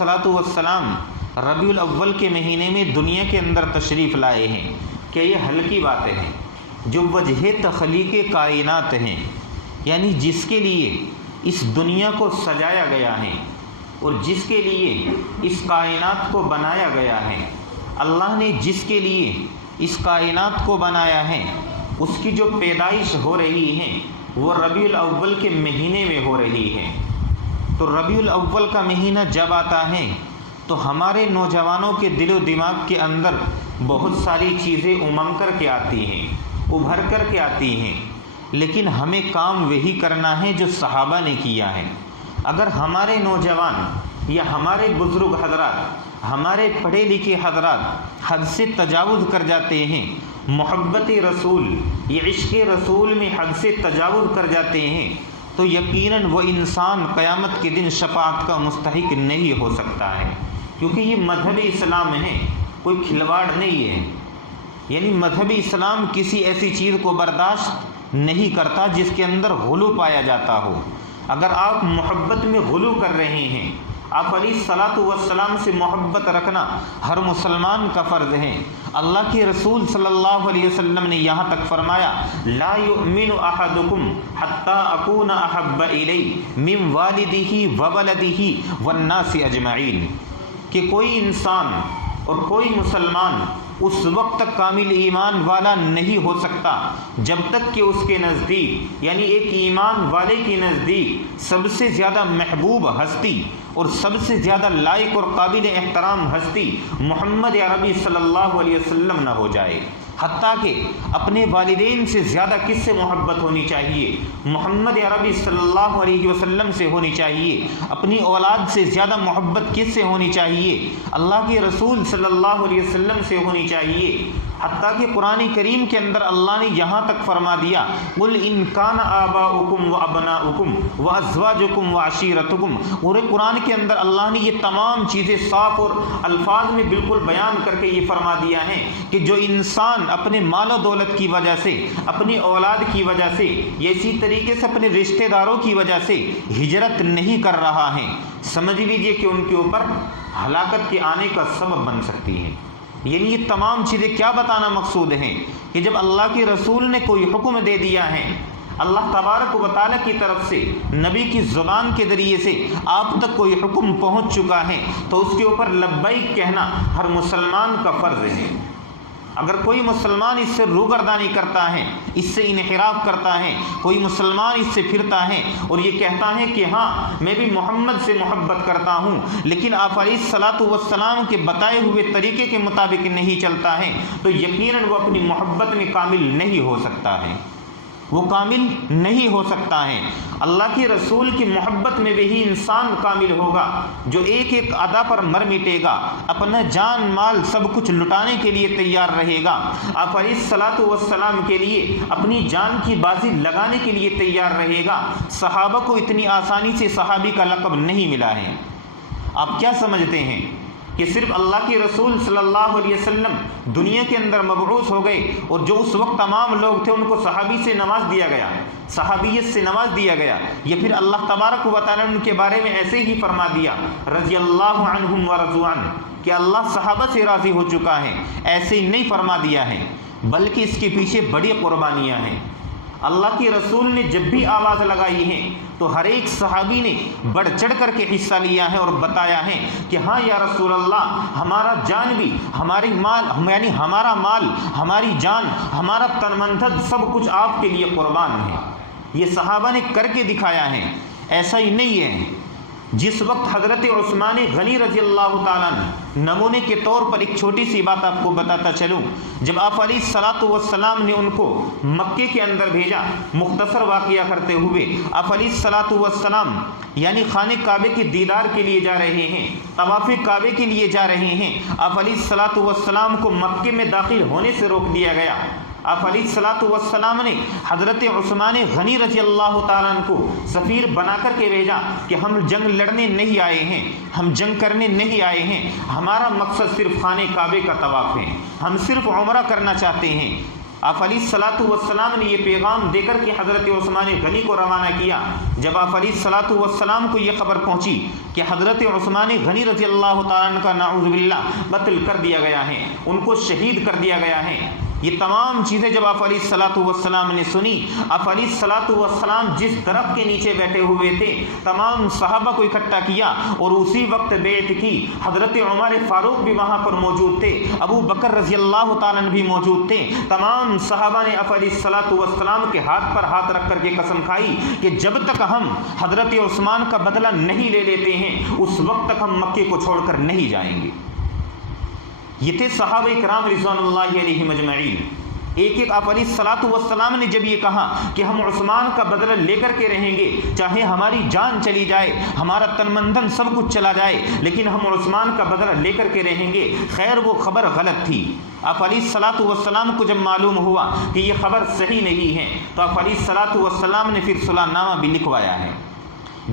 الصلاۃ والسلام ربیع الاول کے مہینے میں دنیا کے اندر تشریف لائے ہیں، کیا یہ ہلکی باتیں ہیں؟ جو وجہ تخلیق کائنات ہیں، یعنی جس کے لیے اس دنیا کو سجایا گیا ہے اور جس کے لیے اس کائنات کو بنایا گیا ہے، اللہ نے جس کے لیے اس کائنات کو بنایا ہے اس کی جو پیدائش ہو رہی ہے وہ ربیع الاول کے مہینے میں ہو رہی ہے۔ تو ربیع الاول کا مہینہ جب آتا ہے تو ہمارے نوجوانوں کے دل و دماغ کے اندر بہت ساری چیزیں امنگ کر کے آتی ہیں، ابھر کر کے آتی ہیں، لیکن ہمیں کام وہی کرنا ہے جو صحابہ نے کیا ہے۔ اگر ہمارے نوجوان یا ہمارے بزرگ حضرات، ہمارے پڑھے لکھے حضرات حد سے تجاوز کر جاتے ہیں، محبت رسول یہ عشق رسول میں حد سے تجاوز کر جاتے ہیں، تو یقیناً وہ انسان قیامت کے دن شفاعت کا مستحق نہیں ہو سکتا ہے، کیونکہ یہ مذہب اسلام ہے، کوئی کھلواڑ نہیں ہے۔ یعنی مذہب اسلام کسی ایسی چیز کو برداشت نہیں کرتا جس کے اندر غلو پایا جاتا ہو۔ اگر آپ محبت میں غلو کر رہے ہیں، آپ علیہ الصلاۃ والسلام سے محبت رکھنا ہر مسلمان کا فرض ہے۔ اللہ کے رسول صلی اللہ علیہ وسلم نے یہاں تک فرمایا، لا یؤمن احدکم حتی اکون احب الیہ من والدہ وولدہ والناس اجمعین، کہ کوئی انسان اور کوئی مسلمان اس وقت تک کامل ایمان والا نہیں ہو سکتا جب تک کہ اس کے نزدیک، یعنی ایک ایمان والے کے نزدیک سب سے زیادہ محبوب ہستی اور سب سے زیادہ لائق اور قابل احترام ہستی محمد عربی صلی اللہ علیہ وسلم نہ ہو جائے۔ حتیٰ کہ اپنے والدین سے زیادہ کس سے محبت ہونی چاہیے؟ محمد عربی صلی اللہ علیہ وسلم سے ہونی چاہیے۔ اپنی اولاد سے زیادہ محبت کس سے ہونی چاہیے؟ اللہ کے رسول صلی اللہ علیہ وسلم سے ہونی چاہیے۔ حتیٰ کہ قرآن کریم کے اندر اللہ نے یہاں تک فرما دیا، قل ان کان آباؤکم وابناؤکم وازواجکم وعشیرتکم، اور قرآن کے اندر اللہ نے یہ تمام چیزیں صاف اور الفاظ میں بالکل بیان کر کے یہ فرما دیا ہے کہ جو انسان اپنے مال و دولت کی وجہ سے، اپنی اولاد کی وجہ سے، یا اسی طریقے سے اپنے رشتہ داروں کی وجہ سے ہجرت نہیں کر رہا ہے، سمجھ لیجئے کہ ان کے اوپر ہلاکت کے آنے کا سبب بن سکتی ہے۔ یعنی یہ تمام چیزیں کیا بتانا مقصود ہیں کہ جب اللہ کے رسول نے کوئی حکم دے دیا ہے، اللہ تبارک و تعالیٰ کی طرف سے نبی کی زبان کے ذریعے سے آپ تک کوئی حکم پہنچ چکا ہے تو اس کے اوپر لبیک کہنا ہر مسلمان کا فرض ہے۔ اگر کوئی مسلمان اس سے روگردانی کرتا ہے، اس سے انحراف کرتا ہے، کوئی مسلمان اس سے پھرتا ہے اور یہ کہتا ہے کہ ہاں میں بھی محمد سے محبت کرتا ہوں لیکن آپ علیہ الصلاۃ والسلام کے بتائے ہوئے طریقے کے مطابق نہیں چلتا ہے، تو یقیناً وہ اپنی محبت میں کامل نہیں ہو سکتا ہے، وہ کامل نہیں ہو سکتا ہے۔ اللہ کے رسول کی محبت میں وہی انسان کامل ہوگا جو ایک ایک ادا پر مر مٹے گا، اپنا جان مال سب کچھ لٹانے کے لیے تیار رہے گا، آپ علیہ الصلاۃ والسلام کے لیے اپنی جان کی بازی لگانے کے لیے تیار رہے گا۔ صحابہ کو اتنی آسانی سے صحابی کا لقب نہیں ملا ہے۔ آپ کیا سمجھتے ہیں کہ صرف اللہ کے رسول صلی اللہ علیہ وسلم دنیا کے اندر مبعوث ہو گئے اور جو اس وقت تمام لوگ تھے ان کو صحابی سے نواز دیا گیا، صحابیت سے نواز دیا گیا، یا پھر اللہ تبارک و تعالیٰ نے ان کے بارے میں ایسے ہی فرما دیا رضی اللہ عنہم ورضوا عنہ کہ اللہ صحابہ سے راضی ہو چکا ہے؟ ایسے ہی نہیں فرما دیا ہے، بلکہ اس کے پیچھے بڑی قربانیاں ہیں۔ اللہ کے رسول نے جب بھی آواز لگائی ہے تو ہر ایک صحابی نے بڑھ چڑھ کر کے حصہ لیا ہے اور بتایا ہے کہ ہاں یا رسول اللہ، ہمارا جان بھی، ہماری مال، یعنی ہمارا مال، ہماری جان، ہمارا تن من دھن سب کچھ آپ کے لیے قربان ہے۔ یہ صحابہ نے کر کے دکھایا ہے، ایسا ہی نہیں ہے۔ جس وقت حضرت عثمان غنی رضی اللہ تعالیٰ نمونے کے طور پر ایک چھوٹی سی بات آپ کو بتاتا چلوں، جب آپ علیہ الصلاۃ والسلام نے ان کو مکے کے اندر بھیجا، مختصر واقعہ کرتے ہوئے آپ علیہ الصلاۃ والسلام یعنی خانہ کعبے کے دیدار کے لیے جا رہے ہیں، طواف کعبے کے لیے جا رہے ہیں، آپ علیہ الصلاۃ والسلام کو مکے میں داخل ہونے سے روک دیا گیا۔ آپ علیہ الصلاۃ والسلام نے حضرت عثمان غنی رضی اللہ تعالیٰ عنہ کو سفیر بنا کر کے بھیجا کہ ہم جنگ لڑنے نہیں آئے ہیں، ہم جنگ کرنے نہیں آئے ہیں، ہمارا مقصد صرف خانہ کعبے کا طواف ہے، ہم صرف عمرہ کرنا چاہتے ہیں۔ آپ علیہ الصلاۃ والسلام نے یہ پیغام دے کر کے حضرت عثمان غنی کو روانہ کیا۔ جب آپ علیہ الصلاۃ والسلام کو یہ خبر پہنچی کہ حضرت عثمان غنی رضی اللہ تعالیٰ عنہ کا نعوذ باللہ قتل کر دیا گیا ہے، ان کو شہید کر دیا گیا ہے، یہ تمام چیزیں جب آپ علیہ الصلاۃ والسلام نے سنی، آپ علیہ الصلاۃ والسلام جس درخت کے نیچے بیٹھے ہوئے تھے تمام صحابہ کو اکٹھا کیا اور اسی وقت بیعت کی۔ حضرت عمر فاروق بھی وہاں پر موجود تھے، ابو بکر رضی اللہ تعالیٰ عنہ بھی موجود تھے۔ تمام صحابہ نے آپ علیہ الصلاۃ والسلام کے ہاتھ پر ہاتھ رکھ کر کے قسم کھائی کہ جب تک ہم حضرت عثمان کا بدلہ نہیں لے لیتے ہیں اس وقت تک ہم مکے کو چھوڑ کر نہیں جائیں گے۔ یہ تھے صحابہ کرام رضوان اللہ علیہم اجمعین۔ ایک ایک آپ علیہ الصلاۃ والسلام نے جب یہ کہا کہ ہم عثمان کا بدلہ لے کر کے رہیں گے، چاہے ہماری جان چلی جائے، ہمارا تن من دھن سب کچھ چلا جائے، لیکن ہم عثمان کا بدلہ لے کر کے رہیں گے۔ خیر وہ خبر غلط تھی۔ آپ علیہ الصلاۃ والسلام کو جب معلوم ہوا کہ یہ خبر صحیح نہیں ہے تو آپ علیہ الصلاۃ والسلام نے پھر صلح نامہ بھی لکھوایا ہے۔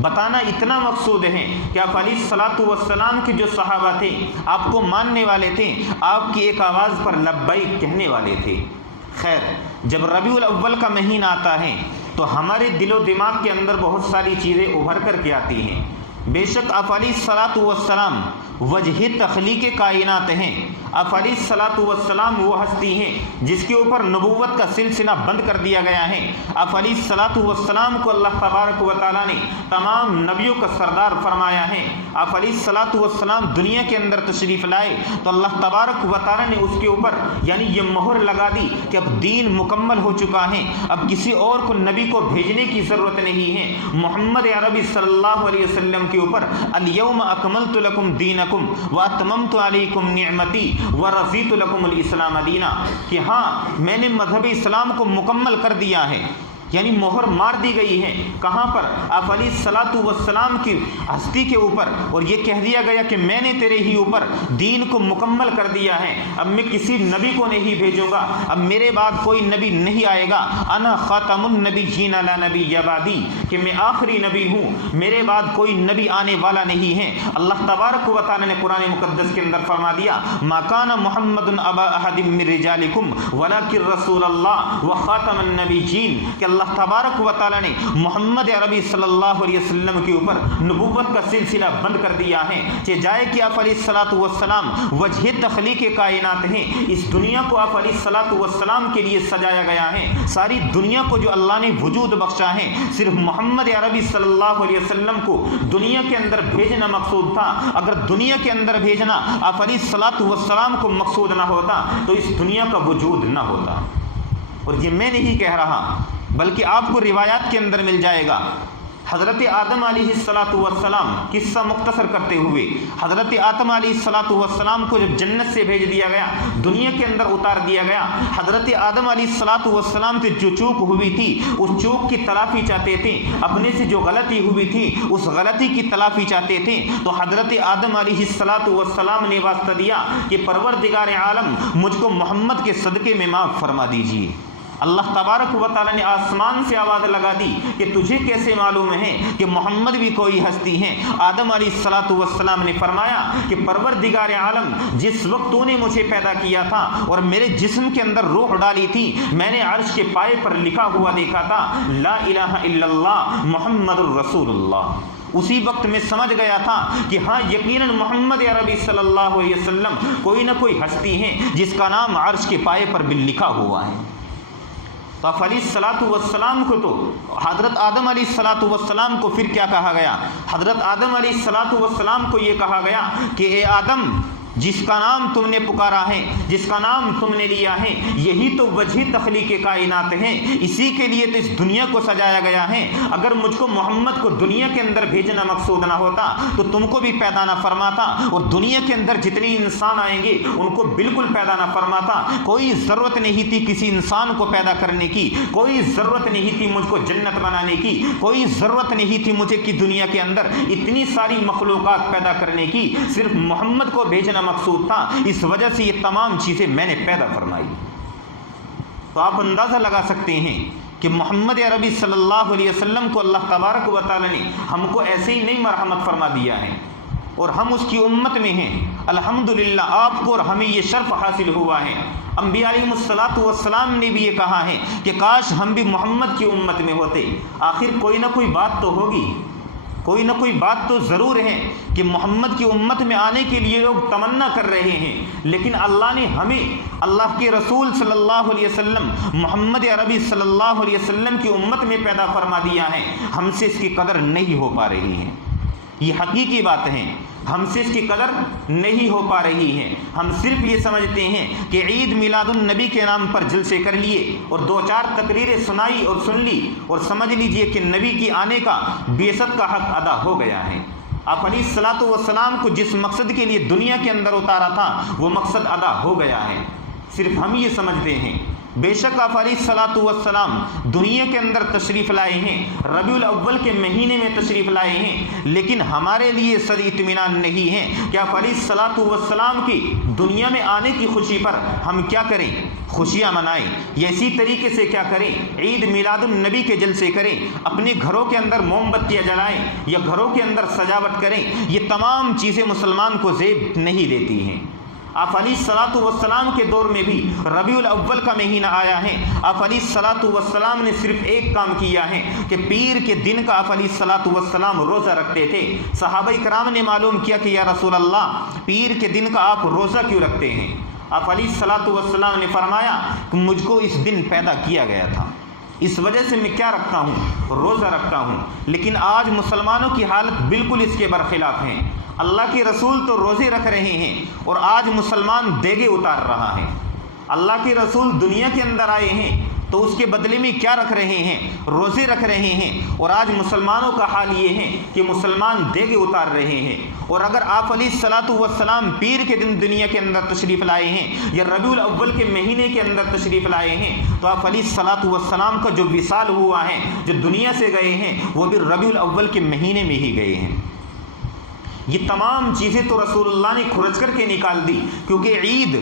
بتانا اتنا مقصود ہے کہ آپ علیہ الصلاۃ والسلام کے جو صحابہ تھے آپ کو ماننے والے تھے، آپ کی ایک آواز پر لبیک کہنے والے تھے۔ خیر جب ربیع الاول کا مہینہ آتا ہے تو ہمارے دل و دماغ کے اندر بہت ساری چیزیں ابھر کر کے آتی ہیں۔ بے شک آپ علیہ الصلاۃ والسلام وجہ تخلیق کائنات ہیں۔ آپ علیہ الصلاۃ والسلام وہ ہستی ہیں جس کے اوپر نبوت کا سلسلہ بند کر دیا گیا ہے۔ آپ علیہ الصلاۃ والسلام کو اللہ تبارک و تعالیٰ نے تمام نبیوں کا سردار فرمایا ہے۔ آپ علیہ الصلاۃ والسلام دنیا کے اندر تشریف لائے تو اللہ تبارک و تعالیٰ نے اس کے اوپر یعنی یہ مہر لگا دی کہ اب دین مکمل ہو چکا ہے، اب کسی اور کو نبی کو بھیجنے کی ضرورت نہیں ہے۔ محمد عربی صلی اللہ علیہ وسلم کے اوپر الیوم اکملت لکم دینکم واتممت علیکم نعمتی ورضیت لکم الاسلام دینا، کہ ہاں میں نے مذہب اسلام کو مکمل کر دیا ہے، یعنی مہر مار دی گئی ہے۔ کہاں پر؟ آپ علیہ الصلاۃ والسلام کی ہستی کے اوپر، اور یہ کہہ دیا گیا کہ میں نے تیرے ہی اوپر دین کو مکمل کر دیا ہے، اب میں کسی نبی کو نہیں بھیجوں گا، اب میرے بعد کوئی نبی نہیں آئے گا۔ انا خاتم النبیین لا نبی بعدی، کہ میں آخری نبی ہوں، میرے بعد کوئی نبی آنے والا نہیں ہے۔ اللہ تبارک و تعالی نے قرآن مقدس کے اندر فرما دیا ما کان محمد ابا احد من رجالکم ولکن رسول اللہ وخاتم النبیین، کہ اللہ تبارک و تعالی نے محمد عربی صلی اللہ علیہ وسلم کے اوپر نبوت کا سلسلہ بند کر دیا ہے۔ جائے کہ آپ علیہ الصلاۃ والسلام وجہ تخلیق کائنات ہیں، اس دنیا کو آپ علیہ الصلاۃ والسلام کے لیے سجایا گیا ہے۔ ساری دنیا کو جو اللہ نے وجود بخشا ہے، صرف محمد عربی صلی اللہ علیہ وسلم کو دنیا کے اندر بھیجنا مقصود تھا۔ اگر دنیا کے اندر بھیجنا آپ علیہ الصلاۃ والسلام کو مقصود نہ ہوتا تو اس دنیا کا وجود نہ ہوتا۔ اور یہ میں نہیں کہہ رہا بلکہ آپ کو روایات کے اندر مل جائے گا۔ حضرت آدم علیہ الصلاۃ والسلام، قصہ مختصر کرتے ہوئے، حضرت آدم علیہ الصلاۃ والسلام کو جب جنت سے بھیج دیا گیا، دنیا کے اندر اتار دیا گیا، حضرت آدم علیہ الصلاۃ والسلام سے جو چوک ہوئی تھی اس چوک کی تلافی چاہتے تھے، اپنے سے جو غلطی ہوئی تھی اس غلطی کی تلافی چاہتے تھے، تو حضرت آدم علیہ الصلاۃ والسلام نے واسطہ دیا کہ پروردگار عالم مجھ کو محمد کے صدقے میں معاف فرما دیجیے۔ اللہ تبارک و تعالیٰ نے آسمان سے آواز لگا دی کہ تجھے کیسے معلوم ہے کہ محمد بھی کوئی ہستی ہیں؟ آدم علیہ الصلاۃ والسلام نے فرمایا کہ پروردگار عالم جس وقت تو نے مجھے پیدا کیا تھا اور میرے جسم کے اندر روح ڈالی تھی، میں نے عرش کے پائے پر لکھا ہوا دیکھا تھا لا الہ الا اللہ محمد الرسول اللہ۔ اسی وقت میں سمجھ گیا تھا کہ ہاں یقیناً محمد عربی صلی اللہ علیہ وسلم کوئی نہ کوئی ہستی ہیں جس کا نام عرش کے پائے پر بھی لکھا ہوا ہے۔ تو آپ علیہ الصلاۃ والسلام کو تو حضرت آدم علیہ الصلاۃ والسلام کو پھر کیا کہا گیا؟ حضرت آدم علیہ الصلاۃ والسلام کو یہ کہا گیا کہ اے آدم، جس کا نام تم نے پکارا ہے، جس کا نام تم نے لیا ہے، یہی تو وجہ تخلیق کائنات ہیں، اسی کے لیے تو اس دنیا کو سجایا گیا ہے۔ اگر مجھ کو محمد کو دنیا کے اندر بھیجنا مقصود نہ ہوتا تو تم کو بھی پیدا نہ فرماتا، اور دنیا کے اندر جتنے انسان آئیں گے ان کو بالکل پیدا نہ فرماتا۔ کوئی ضرورت نہیں تھی کسی انسان کو پیدا کرنے کی، کوئی ضرورت نہیں تھی مجھ کو جنت بنانے کی، کوئی ضرورت نہیں تھی مجھے کہ دنیا کے اندر اتنی ساری مخلوقات پیدا کرنے کی، صرف محمد کو بھیجنا مقصود تھا، اس وجہ سے یہ تمام چیزیں میں نے پیدا فرمائی۔ تو آپ اندازہ لگا سکتے ہیں کہ محمد عربی صلی اللہ علیہ وسلم کو اللہ تبارک و تعالی نے ہم کو ایسے ہی نہیں مرحمت فرما دیا ہے، اور ہم اس کی امت میں ہیں۔ الحمدللہ آپ کو اور ہمیں یہ شرف حاصل ہوا ہے۔ انبیاء علیہم السلام نے بھی یہ کہا ہے کہ کاش ہم بھی محمد کی امت میں ہوتے۔ آخر کوئی نہ کوئی بات تو ہوگی، کوئی نہ کوئی بات تو ضرور ہے کہ محمد کی امت میں آنے کے لیے لوگ تمنا کر رہے ہیں، لیکن اللہ نے ہمیں اللہ کے رسول صلی اللہ علیہ وسلم محمد عربی صلی اللہ علیہ وسلم کی امت میں پیدا فرما دیا ہے، ہم سے اس کی قدر نہیں ہو پا رہی ہے۔ یہ حقیقی بات ہے، ہم سے اس کی قدر نہیں ہو پا رہی ہے۔ ہم صرف یہ سمجھتے ہیں کہ عید میلاد النبی کے نام پر جلسے کر لیے اور 2-4 تقریریں سنائی اور سن لی اور سمجھ لیجئے کہ نبی کی آنے کا بعثت کا حق ادا ہو گیا ہے۔ آپ علیہ الصلوۃ والسلام کو جس مقصد کے لیے دنیا کے اندر اتارا تھا وہ مقصد ادا ہو گیا ہے، صرف ہم یہ سمجھتے ہیں۔ بے شک آپ علیہ الصلوۃ والسلام دنیا کے اندر تشریف لائے ہیں، ربیع الاول کے مہینے میں تشریف لائے ہیں، لیکن ہمارے لیے سر اطمینان نہیں ہے کہ آپ علیہ الصلوۃ والسلام کی دنیا میں آنے کی خوشی پر ہم کیا کریں، خوشیاں منائیں، یا اسی طریقے سے کیا کریں، عید میلاد النبی کے جلسے کریں، اپنے گھروں کے اندر موم بتیاں جلائیں یا گھروں کے اندر سجاوٹ کریں۔ یہ تمام چیزیں مسلمان کو زیب نہیں دیتی ہیں۔ آپ علیہ الصلوۃ والسلام کے دور میں بھی ربیع الاول کا مہینہ آیا ہے، آپ علیہ الصلوۃ والسلام نے صرف ایک کام کیا ہے کہ پیر کے دن کا آپ علیہ الصلوۃ والسلام روزہ رکھتے تھے۔ صحابہ کرام نے معلوم کیا کہ یا رسول اللہ، پیر کے دن کا آپ روزہ کیوں رکھتے ہیں؟ آپ علیہ الصلوۃ والسلام نے فرمایا کہ مجھ کو اس دن پیدا کیا گیا تھا، اس وجہ سے میں کیا رکھتا ہوں، روزہ رکھتا ہوں۔ لیکن آج مسلمانوں کی حالت بالکل اس کے برخلاف ہے۔ اللہ کے رسول تو روزے رکھ رہے ہیں اور آج مسلمان دیگے اتار رہا ہے۔ اللہ کے رسول دنیا کے اندر آئے ہیں تو اس کے بدلے میں کیا رکھ رہے ہیں، روزے رکھ رہے ہیں، اور آج مسلمانوں کا حال یہ ہے کہ مسلمان دیگے اتار رہے ہیں۔ اور اگر آپ علیہ الصلوۃ والسلام پیر کے دن دنیا کے اندر تشریف لائے ہیں یا ربیع الاول کے مہینے کے اندر تشریف لائے ہیں تو آپ علیہ الصلوۃ والسلام کا جو وصال ہوا ہے، جو دنیا سے گئے ہیں، وہ بھی ربیع الاول کے مہینے میں ہی گئے ہیں۔ یہ تمام چیزیں تو رسول اللہ نے کھرچ کر کے نکال دی، کیونکہ عید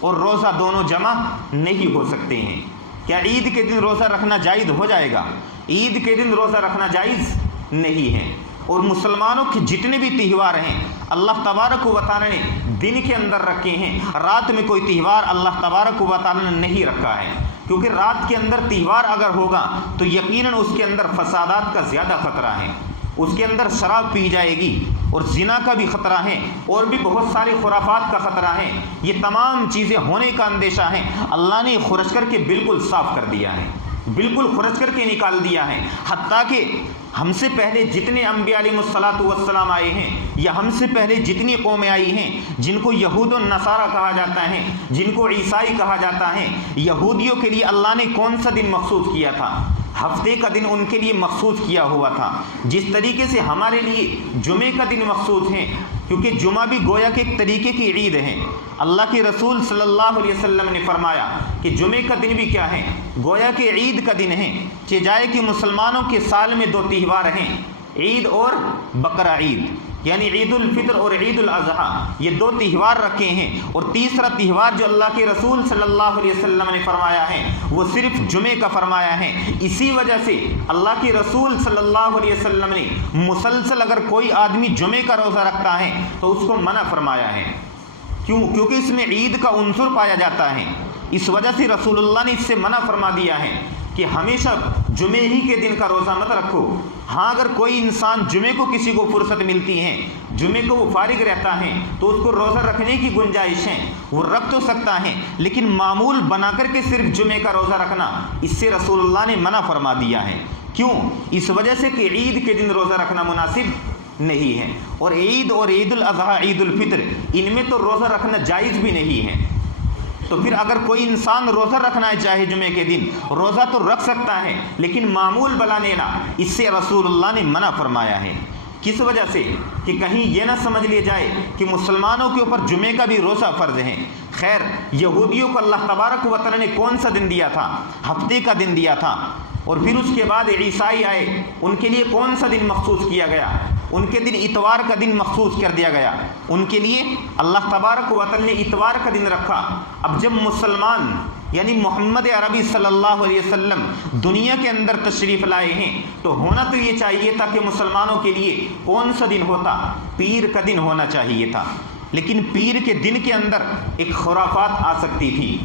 اور روزہ دونوں جمع نہیں ہو سکتے ہیں۔ کیا عید کے دن روزہ رکھنا جائز ہو جائے گا؟ عید کے دن روزہ رکھنا جائز نہیں ہے۔ اور مسلمانوں کے جتنے بھی تہوار ہیں اللہ تبارک و تعالی نے دن کے اندر رکھے ہیں، رات میں کوئی تہوار اللہ تبارک و تعالی نے نہیں رکھا ہے، کیونکہ رات کے اندر تہوار اگر ہوگا تو یقیناً اس کے اندر فسادات کا زیادہ خطرہ ہے، اس کے اندر شراب پی جائے گی اور زنا کا بھی خطرہ ہے اور بھی بہت سارے خرافات کا خطرہ ہے۔ یہ تمام چیزیں ہونے کا اندیشہ ہے، اللہ نے خرچ کر کے بالکل صاف کر دیا ہے، بالکل خرچ کر کے نکال دیا ہے۔ حتیٰ کہ ہم سے پہلے جتنے انبیاء علیہ الصلوۃ والسلام آئے ہیں یا ہم سے پہلے جتنی قومیں آئی ہیں جن کو یہود و نصارہ کہا جاتا ہے، جن کو عیسائی کہا جاتا ہے، یہودیوں کے لیے اللہ نے کون سا دن مخصوص کیا تھا؟ ہفتے کا دن ان کے لیے مخصوص کیا ہوا تھا، جس طریقے سے ہمارے لیے جمعے کا دن مخصوص ہے، کیونکہ جمعہ بھی گویا کہ ایک طریقے کی عید ہے۔ اللہ کے رسول صلی اللہ علیہ وسلم نے فرمایا کہ جمعے کا دن بھی کیا ہے، گویا کہ عید کا دن ہے، کہ جائے کہ مسلمانوں کے سال میں 2 تہوار ہیں، عید اور بقرہ عید، یعنی عید الفطر اور عید الاضحیٰ، یہ 2 تہوار رکھے ہیں، اور تیسرا تہوار جو اللہ کے رسول صلی اللہ علیہ وسلم نے فرمایا ہے وہ صرف جمعے کا فرمایا ہے۔ اسی وجہ سے اللہ کے رسول صلی اللہ علیہ وسلم نے مسلسل اگر کوئی آدمی جمعے کا روزہ رکھتا ہے تو اس کو منع فرمایا ہے، کیونکہ اس میں عید کا عنصر پایا جاتا ہے، اس وجہ سے رسول اللہ نے اس سے منع فرما دیا ہے کہ ہمیشہ جمعے ہی کے دن کا روزہ مت رکھو۔ ہاں اگر کوئی انسان جمعے کو کسی کو فرصت ملتی ہے، جمعے کو وہ فارغ رہتا ہے تو اس کو روزہ رکھنے کی گنجائش ہے، وہ رکھ تو سکتا ہے، لیکن معمول بنا کر کے صرف جمعے کا روزہ رکھنا، اس سے رسول اللہ نے منع فرما دیا ہے۔ کیوں؟ اس وجہ سے کہ عید کے دن روزہ رکھنا مناسب نہیں ہے، اور عید الاضحیٰ، عید الفطر، ان میں تو روزہ رکھنا جائز بھی نہیں ہے۔ تو پھر اگر کوئی انسان روزہ رکھنا ہے چاہے جمعے کے دن، روزہ تو رکھ سکتا ہے، لیکن معمول بنا لینا، اس سے رسول اللہ نے منع فرمایا ہے۔ کس وجہ سے؟ کہ کہیں یہ نہ سمجھ لیا جائے کہ مسلمانوں کے اوپر جمعے کا بھی روزہ فرض ہے۔ خیر، یہودیوں کو اللہ تبارک و تعالی نے کون سا دن دیا تھا؟ ہفتے کا دن دیا تھا، اور پھر اس کے بعد عیسائی آئے، ان کے لیے کون سا دن مخصوص کیا گیا؟ ان کے دن اتوار کا دن مخصوص کر دیا گیا، ان کے لیے اللہ تبارک و تعالی نے اتوار کا دن رکھا۔ اب جب مسلمان یعنی محمد عربی صلی اللہ علیہ وسلم دنیا کے اندر تشریف لائے ہیں تو ہونا تو یہ چاہیے تھا کہ مسلمانوں کے لیے کون سا دن ہوتا؟ پیر کا دن ہونا چاہیے تھا، لیکن پیر کے دن کے اندر ایک خرافات آ سکتی تھی،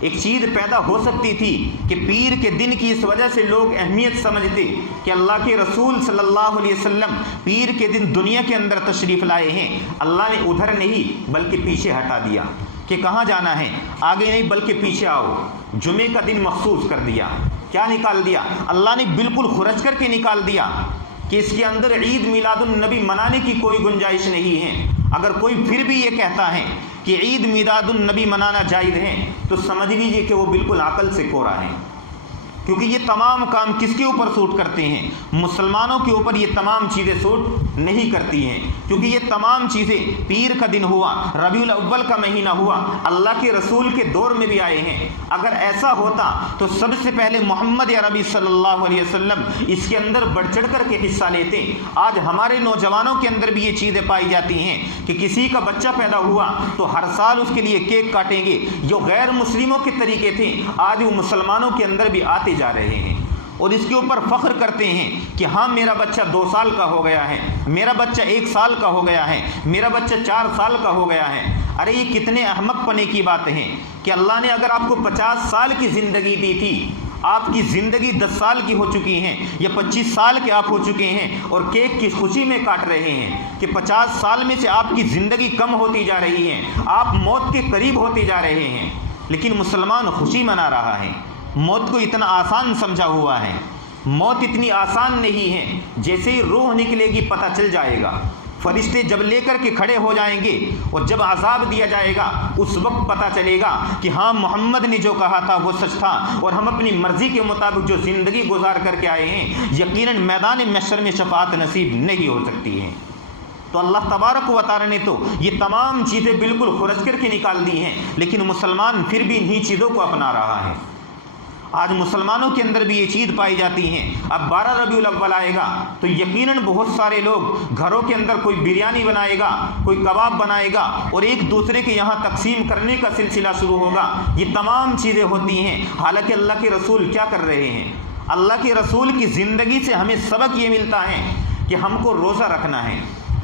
ایک چیز پیدا ہو سکتی تھی کہ پیر کے دن کی اس وجہ سے لوگ اہمیت سمجھتے کہ اللہ کے رسول صلی اللہ علیہ وسلم پیر کے دن دنیا کے اندر تشریف لائے ہیں، اللہ نے ادھر نہیں بلکہ پیچھے ہٹا دیا کہ کہاں جانا ہے، آگے نہیں بلکہ پیچھے آؤ، جمعے کا دن مخصوص کر دیا۔ کیا نکال دیا؟ اللہ نے بالکل خرچ کر کے نکال دیا کہ اس کے اندر عید میلاد النبی منانے کی کوئی گنجائش نہیں ہے۔ اگر کوئی پھر بھی یہ کہتا ہے کہ عید میلاد النبی منانا جائز ہے تو سمجھ لیجیے کہ وہ بالکل عقل سے کورا ہے، کیونکہ یہ تمام کام کس کے اوپر سوٹ کرتے ہیں؟ مسلمانوں کے اوپر یہ تمام چیزیں سوٹ نہیں کرتی ہیں، کیونکہ یہ تمام چیزیں پیر کا دن ہوا، ربیع الاول کا مہینہ ہوا، اللہ کے رسول کے دور میں بھی آئے ہیں۔ اگر ایسا ہوتا تو سب سے پہلے محمد عربی صلی اللہ علیہ وسلم اس کے اندر بڑھ چڑھ کر کے حصہ لیتے۔ آج ہمارے نوجوانوں کے اندر بھی یہ چیزیں پائی جاتی ہیں کہ کسی کا بچہ پیدا ہوا تو ہر سال اس کے لیے کیک کاٹیں گے۔ جو غیر مسلموں کے طریقے تھے آج وہ مسلمانوں کے اندر بھی آتے جا رہے ہیں، اور اس کے اوپر فخر کرتے ہیں کہ ہاں میرا بچہ 2 سال کا ہو گیا ہے، میرا بچہ 1 سال کا ہو گیا ہے، میرا بچہ 4 سال کا ہو گیا ہے۔ ارے یہ کتنے احمق پنے کی باتیں ہیں کہ اللہ نے اگر آپ کو 50 سال کی زندگی دی تھی، آپ کی زندگی 10 سال کی ہو چکی ہیں یا 25 سال کے آپ ہو چکے ہیں اور کیک کی خوشی میں کاٹ رہے ہیں کہ 50 سال میں سے آپ کی زندگی کم ہوتی جا رہی ہے، آپ موت کے قریب ہوتے جا رہے ہیں، لیکن مسلمان خوشی منا رہا ہے۔ موت کو اتنا آسان سمجھا ہوا ہے۔ موت اتنی آسان نہیں ہے، جیسے ہی روح نکلے گی پتہ چل جائے گا، فرشتے جب لے کر کے کھڑے ہو جائیں گے اور جب عذاب دیا جائے گا اس وقت پتہ چلے گا کہ ہاں محمد نے جو کہا تھا وہ سچ تھا، اور ہم اپنی مرضی کے مطابق جو زندگی گزار کر کے آئے ہیں یقیناً میدان محشر میں شفاعت نصیب نہیں ہو سکتی ہے۔ تو اللہ تبارک و تعالی نے تو یہ تمام چیزیں بالکل خرچ کر کے نکال دی ہیں، لیکن مسلمان پھر بھی انہی چیزوں کو اپنا رہا ہے۔ آج مسلمانوں کے اندر بھی یہ چیز پائی جاتی ہیں۔ اب 12 ربیع الاول آئے گا تو یقیناً بہت سارے لوگ گھروں کے اندر کوئی بریانی بنائے گا، کوئی کباب بنائے گا اور ایک دوسرے کے یہاں تقسیم کرنے کا سلسلہ شروع ہوگا۔ یہ تمام چیزیں ہوتی ہیں، حالانکہ اللہ کے رسول کیا کر رہے ہیں؟ اللہ کے رسول کی زندگی سے ہمیں سبق یہ ملتا ہے کہ ہم کو روزہ رکھنا ہے۔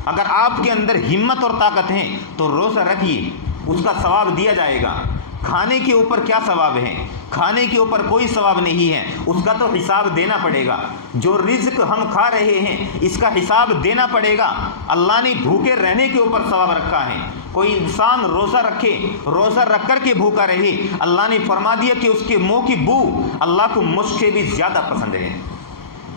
اگر آپ کے اندر ہمت اور طاقت ہے تو روزہ رکھیے، اس کا ثواب دیا جائے گا۔ کھانے کے اوپر کیا ثواب ہے؟ کھانے کے اوپر کوئی ثواب نہیں ہے، اس کا تو حساب دینا پڑے گا۔ جو رزق ہم کھا رہے ہیں اس کا حساب دینا پڑے گا۔ اللہ نے بھوکے رہنے کے اوپر ثواب رکھا ہے۔ کوئی انسان روزہ رکھے، روزہ رکھ کر کے بھوکا رہے، اللہ نے فرما دیا کہ اس کے منہ کی بو اللہ کو مشک سے بھی زیادہ پسند ہے۔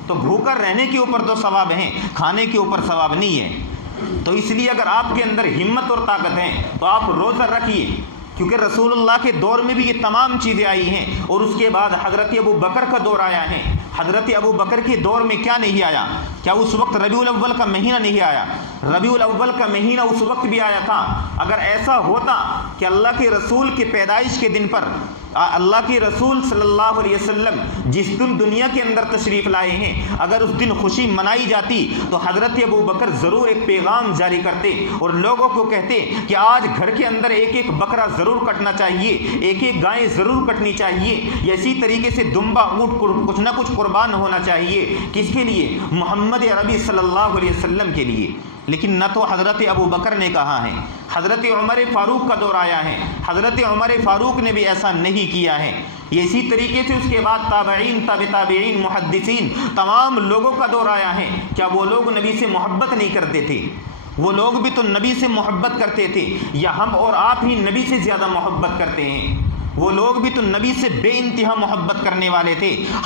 تو بھوکا رہنے کے اوپر تو ثواب ہے، کھانے کے اوپر ثواب نہیں ہے۔ تو اس لیے اگر آپ کے اندر ہمت اور طاقت ہے تو آپ روزہ رکھیے، کیونکہ رسول اللہ کے دور میں بھی یہ تمام چیزیں آئی ہیں، اور اس کے بعد حضرت ابو بکر کا دور آیا ہے۔ حضرت ابو بکر کے دور میں کیا نہیں آیا؟ کیا اس وقت ربیع الاول کا مہینہ نہیں آیا؟ ربیع الاول کا مہینہ اس وقت بھی آیا تھا۔ اگر ایسا ہوتا کہ اللہ کے رسول کی پیدائش کے دن پر اللہ کے رسول صلی اللہ علیہ وسلم جس دن دنیا کے اندر تشریف لائے ہیں اگر اس دن خوشی منائی جاتی تو حضرت ابو بکر ضرور ایک پیغام جاری کرتے اور لوگوں کو کہتے کہ آج گھر کے اندر ایک ایک بکرا ضرور کٹنا چاہیے، ایک ایک گائے ضرور کٹنی چاہیے، اسی طریقے سے دمبا اونٹ کچھ نہ کچھ قربان ہونا چاہیے۔ کس کے لیے؟ محمد عربی صلی اللہ علیہ وسلم کے لیے۔ لیکن نہ تو حضرت ابو بکر نے کہا ہے، حضرت عمر فاروق کا دور آیا ہے، حضرت عمر فاروق نے بھی ایسا نہیں کیا ہے۔ اسی طریقے سے اس کے بعد تابعین، تابعین، محدثین، تمام لوگوں کا دور آیا ہے۔ کیا وہ لوگ نبی سے محبت نہیں کرتے تھے؟ وہ لوگ بھی تو نبی سے محبت کرتے تھے، یا ہم اور آپ ہی نبی سے زیادہ محبت کرتے ہیں؟ وہ لوگ بھی تو نبی سے بے انتہا محبت کرنے والے تھے۔